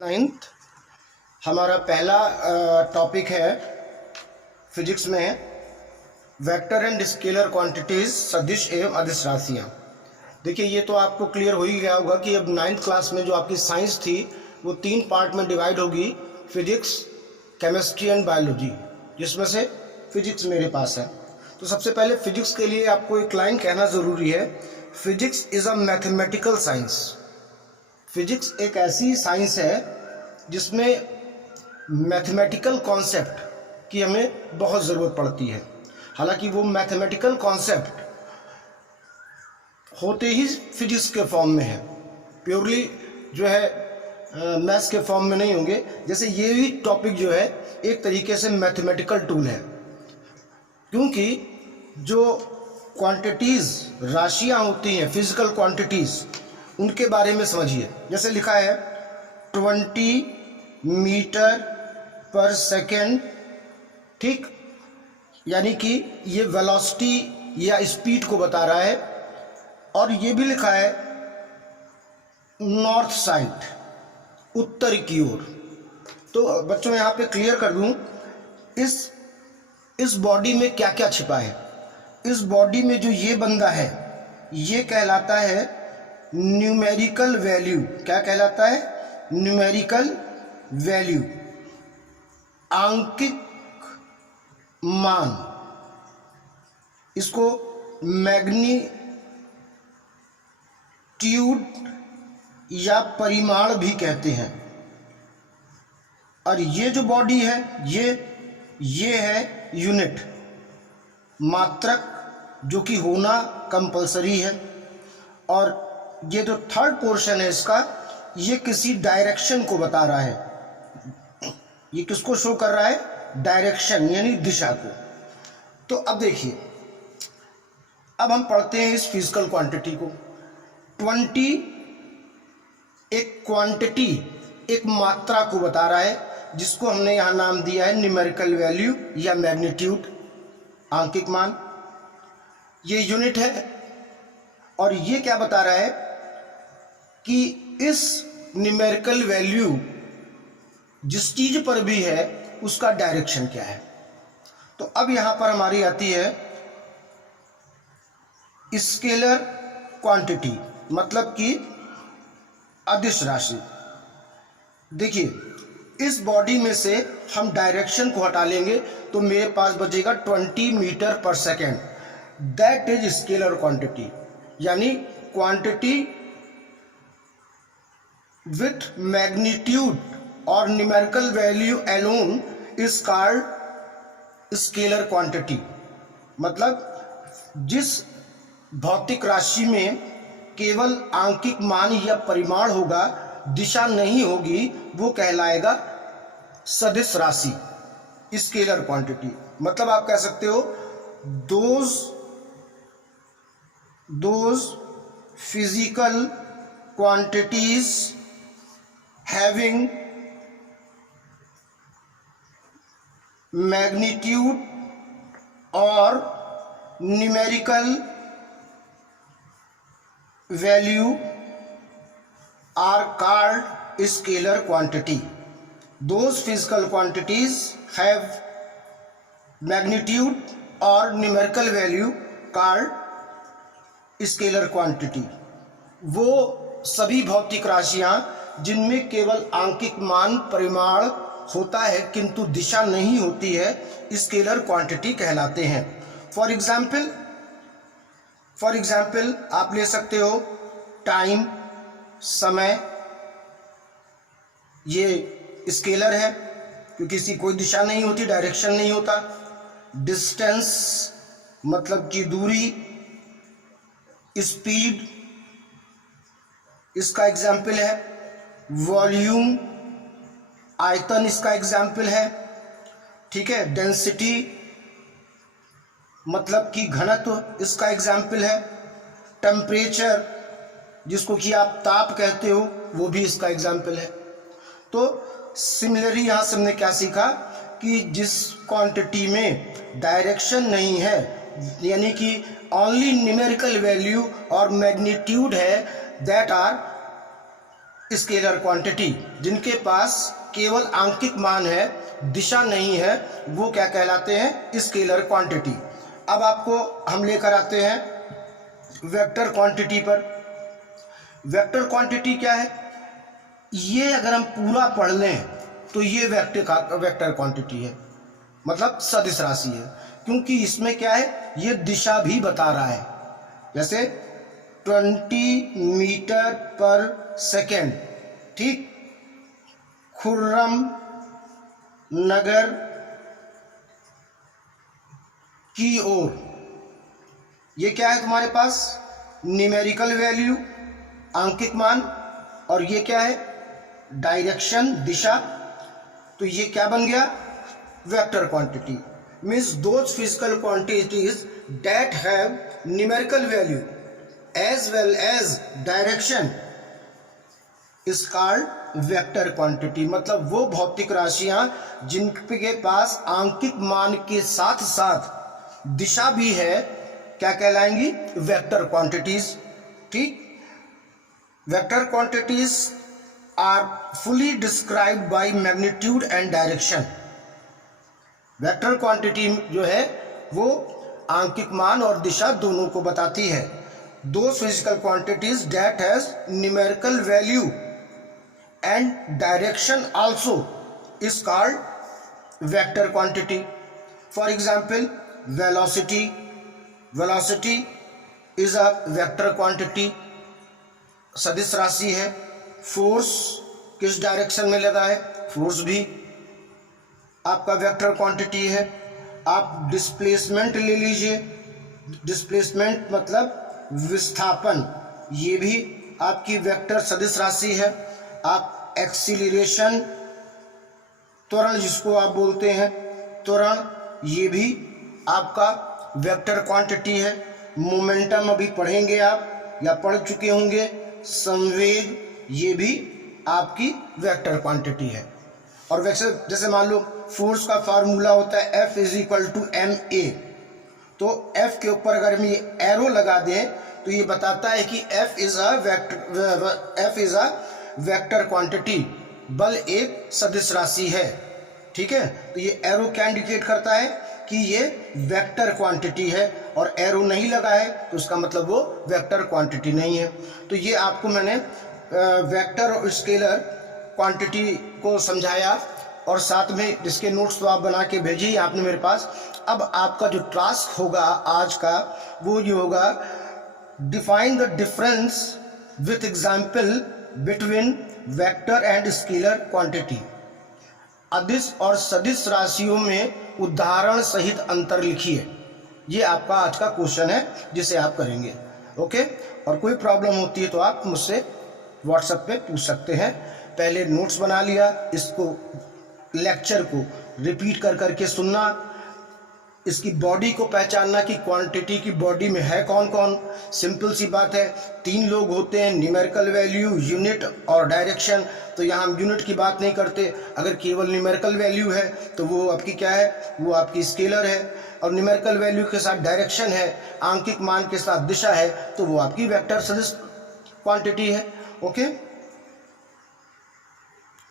Ninth हमारा पहला topic है फिजिक्स में वेक्टर एंड स्केलर क्वांटिटीज, सदिश एवं अदिश राशियाँ। देखिए, ये तो आपको क्लियर हो ही गया होगा कि अब नाइन्थ क्लास में जो आपकी साइंस थी वो 3 पार्ट में डिवाइड होगी, फिजिक्स, केमिस्ट्री एंड बायोलॉजी, जिसमें से फिजिक्स मेरे पास है। तो सबसे पहले फिजिक्स के लिए आपको एक लाइन कहना ज़रूरी है, physics is a mathematical science. Physics एक ऐसी साइंस है जिसमें मैथमेटिकल कॉन्सेप्ट की हमें बहुत ज़रूरत पड़ती है। हालांकि वो मैथमेटिकल कॉन्सेप्ट होते ही फिजिक्स के फॉर्म में है, प्योरली जो है मैथ्स के फॉर्म में नहीं होंगे। जैसे ये भी टॉपिक जो है एक तरीके से मैथमेटिकल टूल है, क्योंकि जो क्वांटिटीज़, राशियाँ होती हैं, फिजिकल क्वांटिटीज़, उनके बारे में समझिए। जैसे लिखा है 20 मीटर पर सेकेंड, ठीक, यानी कि ये वेलोसिटी या स्पीड को बता रहा है। और ये भी लिखा है नॉर्थ साइड, उत्तर की ओर। तो बच्चों यहाँ पे क्लियर कर दूँ, इस बॉडी में क्या क्या छिपा है। इस बॉडी में जो ये बंदा है ये कहलाता है न्यूमेरिकल वैल्यू। क्या कहलाता है? न्यूमेरिकल वैल्यू, आंकिक मान। इसको मैग्नीट्यूड या परिमाण भी कहते हैं। और ये जो बॉडी है ये है यूनिट, मात्रक, जो कि होना कंपलसरी है। और ये जो थर्ड पोर्शन है इसका, ये किसी डायरेक्शन को बता रहा है। ये किसको शो कर रहा है? डायरेक्शन, यानी दिशा को। तो अब देखिए, अब हम पढ़ते हैं इस फिजिकल क्वांटिटी को। 20 एक क्वांटिटी, एक मात्रा को बता रहा है, जिसको हमने यहाँ नाम दिया है न्यूमेरिकल वैल्यू या मैग्नीट्यूड, आंकिक मान। ये यूनिट है। और ये क्या बता रहा है कि इस न्यूमेरिकल वैल्यू जिस चीज पर भी है उसका डायरेक्शन क्या है। तो अब यहां पर हमारी आती है स्केलर क्वांटिटी, मतलब कि अदिश राशि। देखिए, इस बॉडी में से हम डायरेक्शन को हटा लेंगे तो मेरे पास बचेगा 20 मीटर पर second. That is scalar quantity, यानी क्वांटिटी विथ मैग्नीट्यूड और numerical value alone is called scalar quantity. मतलब जिस भौतिक राशि में केवल आंकिक मान या परिमाण होगा, दिशा नहीं होगी, वो कहलाएगा सदिश राशि, स्केलर क्वांटिटी। मतलब आप कह सकते हो those physical quantities having magnitude or numerical value are called scalar quantity. Those physical quantities have magnitude or numerical value called scalar quantity. वो सभी भौतिक राशियां जिनमें केवल आंकिक मान, परिमाण होता है किंतु दिशा नहीं होती है, स्केलर क्वांटिटी कहलाते हैं। फॉर एग्जाम्पल आप ले सकते हो टाइम, समय, ये स्केलर है क्योंकि इसकी कोई दिशा नहीं होती, डायरेक्शन नहीं होता। डिस्टेंस मतलब कि दूरी, स्पीड इसका एग्जाम्पल है। वॉल्यूम, आयतन इसका एग्जाम्पल है, ठीक है। डेंसिटी मतलब कि घनत्व इसका एग्जाम्पल है। टेम्परेचर, जिसको कि आप ताप कहते हो, वो भी इसका एग्जाम्पल है। तो सिमिलरली यहाँ से हमने क्या सीखा कि जिस क्वांटिटी में डायरेक्शन नहीं है, यानी कि ओनली न्यूमेरिकल वैल्यू और मैग्नीट्यूड है, दैट आर स्केलर क्वांटिटी, जिनके पास केवल आंकिक मान है, दिशा नहीं है, वो क्या कहलाते हैं? Scalar quantity. अब आपको हम लेकर आते हैं वेक्टर क्वांटिटी पर। वेक्टर क्वांटिटी क्या है? ये अगर हम पूरा पढ़ लें तो ये वेक्टर क्वांटिटी है, मतलब सदिश राशि है, क्योंकि इसमें क्या है? ये दिशा भी बता रहा है। जैसे 20 मीटर पर सेकेंड, ठीक, खुर्रम नगर की ओर, ये क्या है तुम्हारे पास? न्यूमेरिकल वैल्यू, आंकिक मान, और ये क्या है? डायरेक्शन, दिशा। तो ये क्या बन गया? Vector quantity. Means those physical quantities that have numerical value as well as direction is called vector quantity. मतलब वो भौतिक राशियां जिनके पास आंकिक मान के साथ साथ दिशा भी है, क्या कहलाएंगी? Vector quantities. ठीक। Vector quantities are fully described by magnitude and direction. Vector quantity जो है वो आंकिक मान और दिशा दोनों को बताती है। दो physical quantities that has numerical value and direction also is called vector quantity. For example velocity, velocity is a vector quantity, सदिश राशि है। फोर्स किस डायरेक्शन में लगा है? फोर्स भी आपका वेक्टर क्वांटिटी है। आप डिस्प्लेसमेंट ले लीजिए, डिस्प्लेसमेंट मतलब विस्थापन, ये भी आपकी वेक्टर सदिश राशि है। आप एक्सीलरेशन, त्वरण जिसको आप बोलते हैं, त्वरण, ये भी आपका वेक्टर क्वांटिटी है। मोमेंटम अभी पढ़ेंगे आप या पढ़ चुके होंगे। संवेग, ये भी आपकी वेक्टर क्वांटिटी है। और वैसे जैसे मान लो फोर्स का फार्मूला होता है F is equal to ma, तो F के ऊपर अगर हम ये एरो लगा दें तो ये बताता है कि F is a vector quantity, बल एक सदिश राशि है। ठीक है, तो ये एरो क्या इंडिकेट करता है कि ये वेक्टर क्वांटिटी है, और एरो नहीं लगा है तो उसका मतलब वो वेक्टर क्वांटिटी नहीं है। तो ये आपको मैंने वेक्टर और स्केलर क्वांटिटी को समझाया, और साथ में इसके नोट्स तो आप बना के भेजिए आपने मेरे पास। अब आपका जो टास्क होगा आज का वो ये होगा, define the difference with example between vector and scalar quantity. अदिश और सदिश राशियों में उदाहरण सहित अंतर लिखिए। ये आपका आज का क्वेश्चन है जिसे आप करेंगे। ओके, और कोई प्रॉब्लम होती है तो आप मुझसे व्हाट्सएप पे पूछ सकते हैं। पहले नोट्स बना लिया, इसको लेक्चर को रिपीट कर करके सुनना, इसकी बॉडी को पहचानना कि क्वांटिटी की बॉडी में है कौन कौन। सिंपल सी बात है, 3 लोग होते हैं, न्यूमेरिकल वैल्यू, यूनिट और डायरेक्शन। तो यहाँ हम यूनिट की बात नहीं करते। अगर केवल न्यूमेरिकल वैल्यू है तो वो आपकी क्या है? वो आपकी स्केलर है। और न्यूमेरिकल वैल्यू के साथ डायरेक्शन है, आंकिक मान के साथ दिशा है, तो वो आपकी वेक्टर सदिश क्वांटिटी है। ओके।